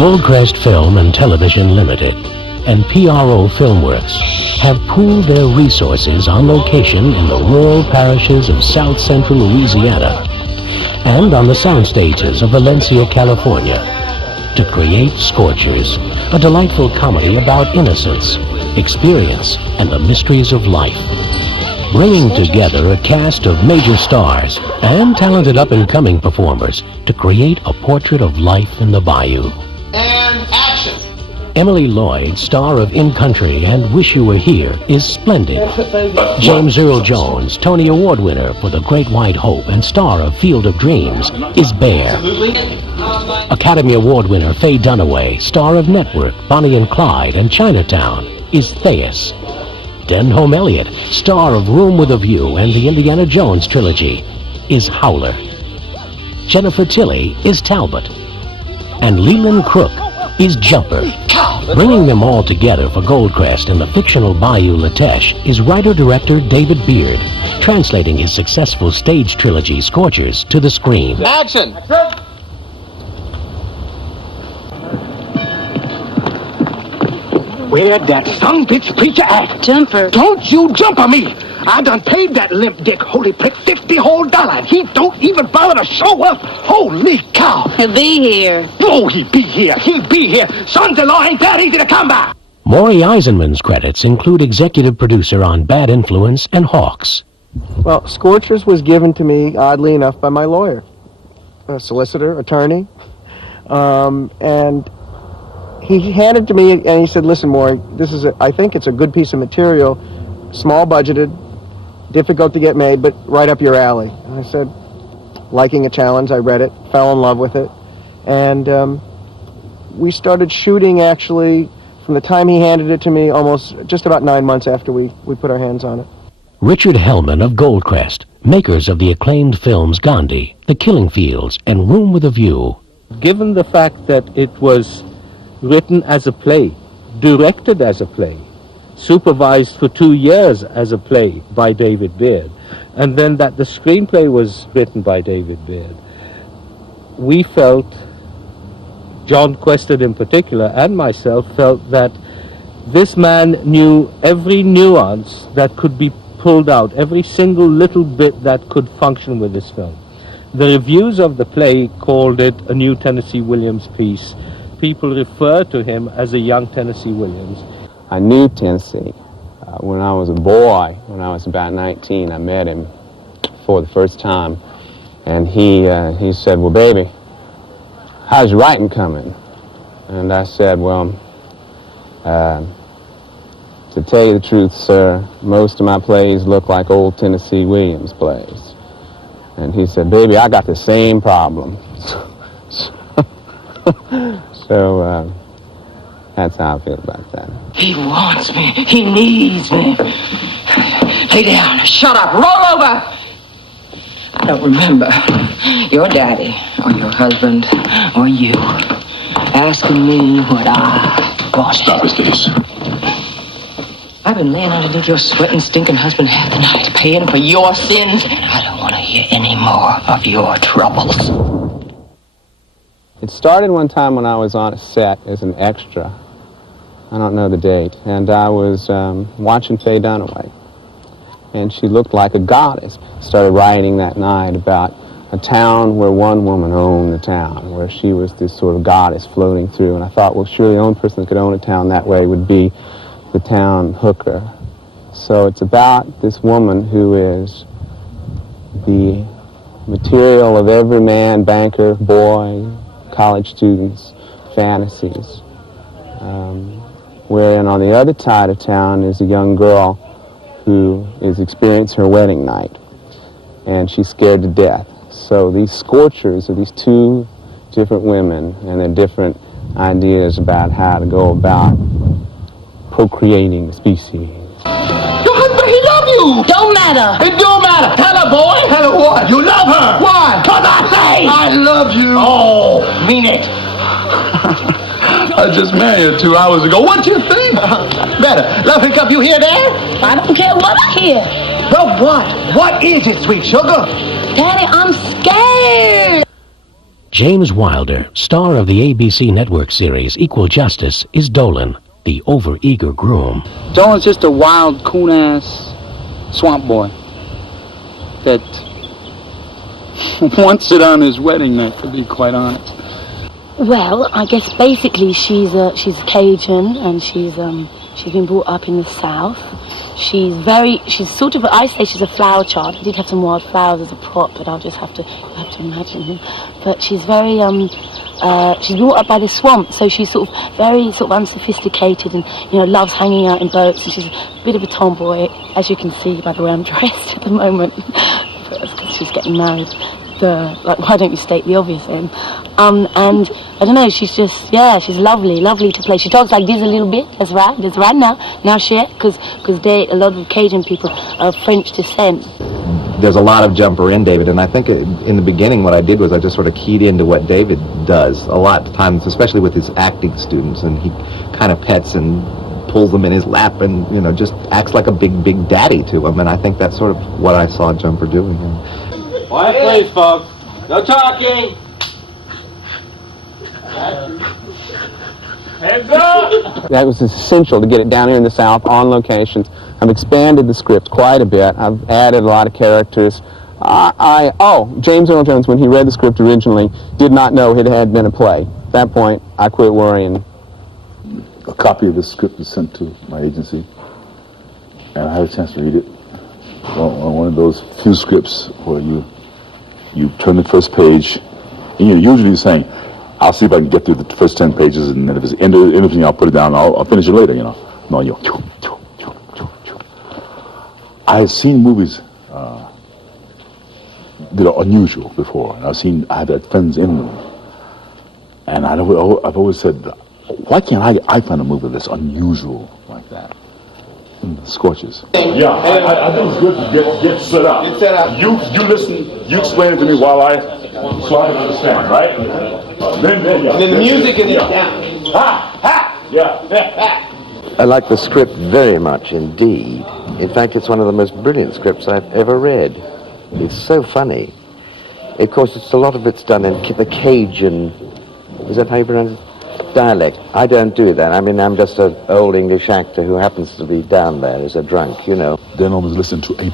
Goldcrest Film and Television Limited and PRO Filmworks have pooled their resources on location in the rural parishes of South Central Louisiana and on the sound stages of Valencia, California, to create Scorchers, a delightful comedy about innocence, experience, and the mysteries of life, bringing together a cast of major stars and talented up-and-coming performers to create a portrait of life in the bayou. And action! Emily Lloyd, star of In Country and Wish You Were Here, is splendid. James Earl Jones, Tony Award winner for The Great White Hope and star of Field of Dreams, is Bear. Academy Award winner Faye Dunaway, star of Network, Bonnie and Clyde and Chinatown, is Thais. Denholm Elliott, star of Room with a View and the Indiana Jones trilogy, is Howler. Jennifer Tilly is Talbot. And Leland Crook is Jumper. Bringing them all together for Goldcrest in the fictional Bayou Latesh is writer-director David Beard, translating his successful stage trilogy Scorchers to the screen. Action! Where'd that son-bitch preacher at? Jumper. Don't you jump on me! I done paid that limp dick holy prick $50 whole. He don't even bother to show up. Holy cow! He'll be here. Oh, he be here. He be here. Sons-in-law ain't that easy to come by. Maury Eisenman's credits include executive producer on Bad Influence and Hawks. Well, Scorchers was given to me, oddly enough, by my lawyer, a solicitor, attorney, and he handed it to me and he said, "Listen, Maury, I think it's a good piece of material, small budgeted, difficult to get made, but right up your alley." And I said, liking a challenge, I read it, fell in love with it, and we started shooting actually from the time he handed it to me, almost just about 9 months after we put our hands on it. Richard Hellman of Goldcrest, makers of the acclaimed films Gandhi, The Killing Fields, and Room with a View. Given the fact that it was written as a play, directed as a play, supervised for 2 years as a play by David Beard, and then that the screenplay was written by David Beard, we felt, John Quested in particular, and myself felt that this man knew every nuance that could be pulled out, every single little bit that could function with this film. The reviews of the play called it a new Tennessee Williams piece. People refer to him as a young Tennessee Williams. I knew Tennessee. When I was a boy, when I was about 19, I met him for the first time. And he said, "Well, baby, how's your writing coming?" And I said, "Well, to tell you the truth, sir, most of my plays look like old Tennessee Williams plays." And he said, "Baby, I got the same problem." So that's how I feel about that. He wants me. He needs me. Lay down. Shut up. Roll over. I don't remember your daddy or your husband or you asking me what I want. Stop it, Denise. I've been laying underneath your sweating, stinking husband half the night, paying for your sins, and I don't want to hear any more of your troubles. It started one time when I was on a set as an extra. I don't know the date. And I was watching Faye Dunaway. And she looked like a goddess. Started writing that night about a town where one woman owned the town, where she was this sort of goddess floating through. And I thought, well, surely the only person that could own a town that way would be the town hooker. So it's about this woman who is the material of every man, banker, boy, college students' fantasies. Wherein on the other side of town is a young girl who is experiencing her wedding night, and she's scared to death. So these Scorchers are these two different women and their different ideas about how to go about procreating the species. Your husband, he love you. Don't matter. It don't matter. Tell her, boy. Tell her what? You love her. Why? 'Cause I say I love you. Oh, mean it. I just married her 2 hours ago. What you think? Better. Love and cup, you hear that? I don't care what I hear. Well, what? What is it, sweet sugar? Daddy, I'm scared. James Wilder, star of the ABC network series Equal Justice, is Dolan, the over-eager groom. Dolan's just a wild, coon-ass swamp boy that wants it on his wedding night, to be quite honest. Well, I guess basically she's Cajun, and she's been brought up in the South. She's sort of, I say she's a flower child. I did have some wild flowers as a prop, but I'll just have to imagine him. But she's very, she's brought up by the swamp, so she's very unsophisticated and, loves hanging out in boats, and she's a bit of a tomboy, as you can see by the way I'm dressed at the moment, because she's getting married. Why don't you state the obvious then? And I don't know, she's just, she's lovely to play. She talks like this a little bit, that's right now she, because a lot of Cajun people are of French descent. There's a lot of Jumper in David, and I think in the beginning what I did was I just sort of keyed into what David does a lot of times, especially with his acting students, and he kind of pets and pulls them in his lap and, just acts like a big daddy to them, and I think that's sort of what I saw Jumper doing. Quiet, please, folks. No talking. Hands up! That was essential to get it down here in the South on locations. I've expanded the script quite a bit. I've added a lot of characters. James Earl Jones, when he read the script originally, did not know it had been a play. At that point, I quit worrying. A copy of the script was sent to my agency, and I had a chance to read it. One of those few scripts where you turn the first page, and you're usually saying, I'll see if I can get through the first 10 pages, and then if it's anything, I'll put it down, I'll finish it later, No, I had seen movies that are unusual before, and I had friends in them. And I've always said, why can't I find a movie that's unusual like that? Scorchers. Yeah, I think it's good to get set up. Get set up. You listen, you explain it to me so I can understand, right? Then the music and I like the script very much indeed. In fact, it's one of the most brilliant scripts I've ever read. It's so funny. Of course, a lot of it's done in the Cajun, is that how you pronounce it? Dialect. I don't do that. I mean, I'm just an old English actor who happens to be down there as a drunk, Then I was listening to a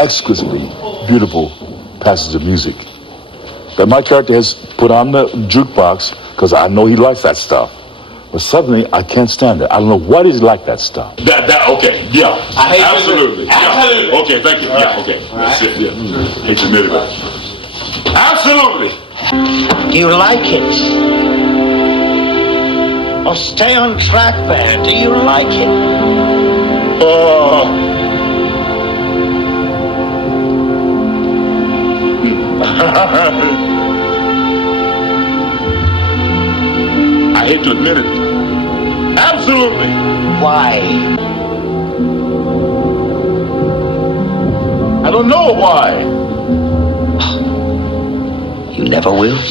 exquisitely beautiful passage of music that my character has put on the jukebox because I know he likes that stuff. But suddenly, I can't stand it. I don't know what is like that stuff. Okay, yeah. Absolutely. Yeah. Okay, thank you. Yeah, okay. That's it, yeah. Hate to admit it. Absolutely. Do you like it? Or stay on track, man? Do you like it? I hate to admit it. Absolutely. Why? I don't know why. You never will.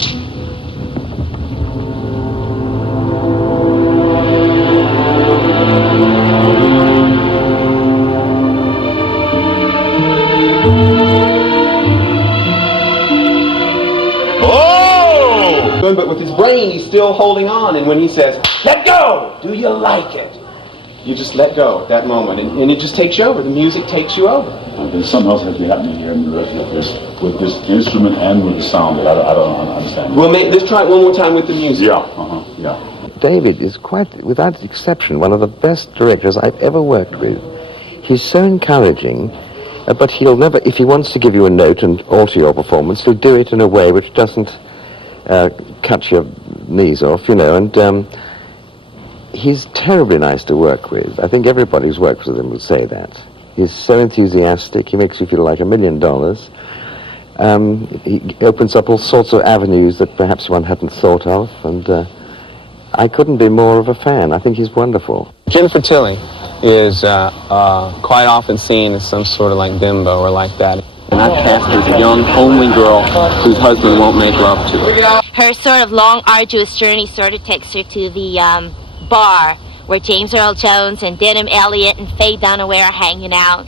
But with his brain, he's still holding on. And when he says, let go, do you like it? You just let go at that moment. And it just takes you over. The music takes you over. There's something else has to be happening here with this instrument and with the sound that I don't understand. Well, let's try it one more time with the music. Yeah. David is quite, without exception, one of the best directors I've ever worked with. He's so encouraging, but he'll never, if he wants to give you a note and alter your performance, he'll do it in a way which doesn't cut your knees off, and he's terribly nice to work with. I think everybody who's worked with him would say that. He's so enthusiastic, he makes you feel like $1 million. He opens up all sorts of avenues that perhaps one hadn't thought of, and I couldn't be more of a fan. I think he's wonderful. Jennifer Tilly is quite often seen as some sort of like bimbo or like that. And I cast her as a young, homely girl whose husband won't make love to her. Her sort of long, arduous journey sort of takes her to the bar where James Earl Jones and Denham Elliott and Faye Dunaway are hanging out.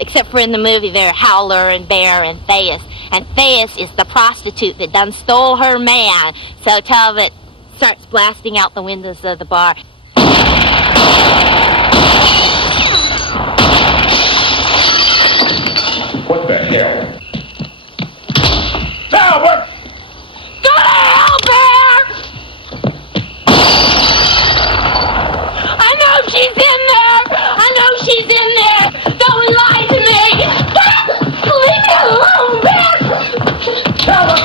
Except for in the movie, they're Howler and Bear and Thais. and Thais is the prostitute that done stole her man. So Talbot starts blasting out the windows of the bar. What the hell? Talbot! Go to hell, Bear! I know she's in there! I know she's in there! Don't lie to me! Leave me alone, Bear! Talbot!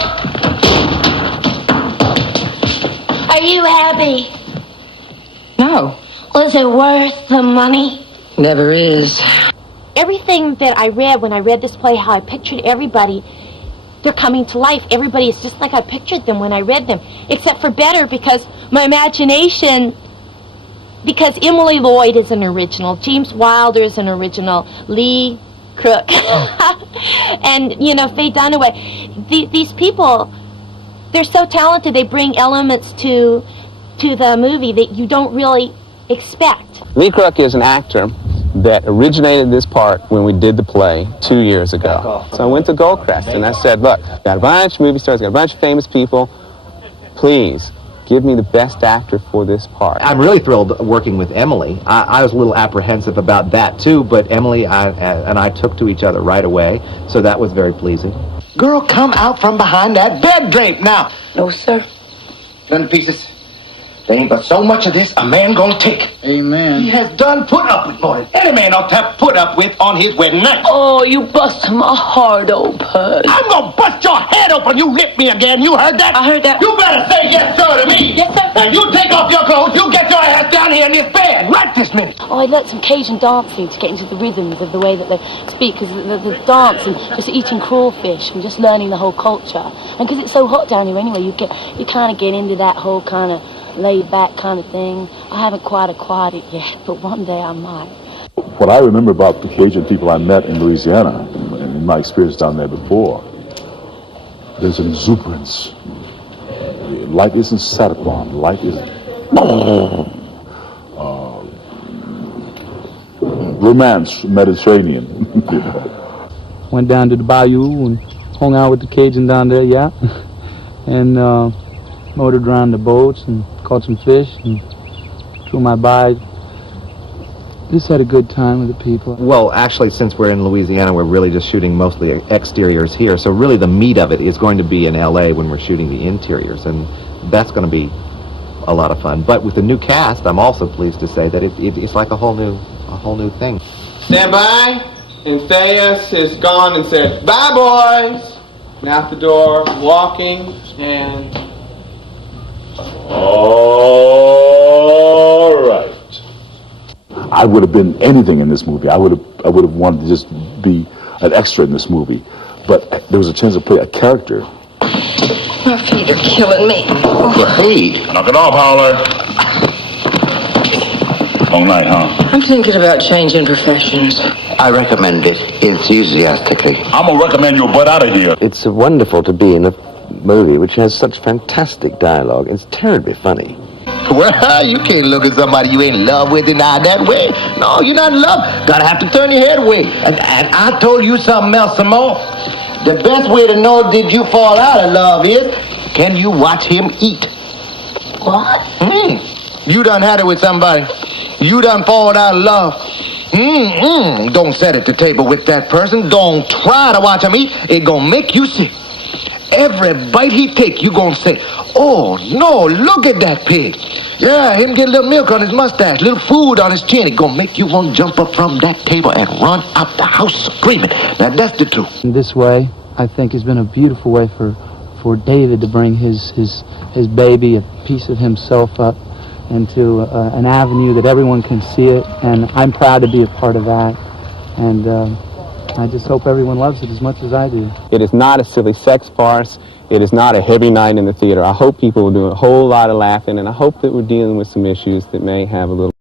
Are you happy? No, Was it worth the money? never is. Everything that I read when I read this play, how I pictured everybody, they're coming to life. Everybody is just like I pictured them when I read them, except for better, because my imagination, because Emily Lloyd is an original, James Wilder is an original, Lee Crook, and, you know, Faye Dunaway. These people, they're so talented. They bring elements to the movie that you don't really expect. Lee Crook is an actor that originated this part when we did the play 2 years ago. So I went to Goldcrest and I said, look, got a bunch of movie stars, got a bunch of famous people. Please, give me the best actor for this part. I'm really thrilled working with Emily. I was a little apprehensive about that too, but Emily and I took to each other right away, so that was very pleasing. Girl, come out from behind that bed drape now. No, sir. Done to pieces. There ain't but so much of this a man gonna take. Amen. He has done put up with more than any man ought to have put up with on his wedding night. Oh, you busted my heart open. I'm gonna bust your head open. You licked me again. You heard that? I heard that. You better say yes, sir, to me. Yes, sir. And you take off your clothes. You get your ass down here in this bed right this minute. Oh, I learnt some Cajun dancing to get into the rhythms of the way that they speak, because the dance and just eating crawfish and just learning the whole culture. And because it's so hot down here anyway, you kind of get into that whole kind of laid back kind of thing. I haven't quite acquired it yet, but one day I might. What I remember about the Cajun people I met in Louisiana, and in my experience down there before, there's an exuberance. Life isn't sat upon. Life is romance, Mediterranean. Went down to the bayou and hung out with the Cajun down there, yeah. And motored around the boats and caught some fish and threw my bite. Just had a good time with the people. Well, actually, since we're in Louisiana, we're really just shooting mostly exteriors here. So really the meat of it is going to be in LA when we're shooting the interiors, and that's going to be a lot of fun. But with the new cast, I'm also pleased to say that it's like a whole new thing. Stand by, and Thais has gone and said, bye, boys. And out the door, walking, and... All right. I would have been anything in this movie. I would have wanted to just be an extra in this movie. But there was a chance to play a character. My feet are killing me. Hey, Knock it off, Howler. Long night, huh? I'm thinking about changing professions. I recommend it enthusiastically. I'm gonna recommend you butt out of here. It's wonderful to be in a movie which has such fantastic dialogue. It's terribly funny. Well, you can't look at somebody you ain't in love with and out that way. No, you're not in love. Gotta have to turn your head away. And I told you something else some more. The best way to know did you fall out of love is, can you watch him eat? What? You done had it with somebody. You done fallen out of love. Don't sit at the table with that person. Don't try to watch him eat. It gonna make you sick. Every bite he take, you gonna say, oh, no, look at that pig. Yeah, him get a little milk on his mustache, little food on his chin. It gonna make you want to jump up from that table and run out the house screaming. Now, that's the truth. In this way, I think has been a beautiful way for David to bring his baby, a piece of himself up into an avenue that everyone can see it, and I'm proud to be a part of that. And I just hope everyone loves it as much as I do. It is not a silly sex farce. It is not a heavy night in the theater. I hope people will do a whole lot of laughing, and I hope that we're dealing with some issues that may have a little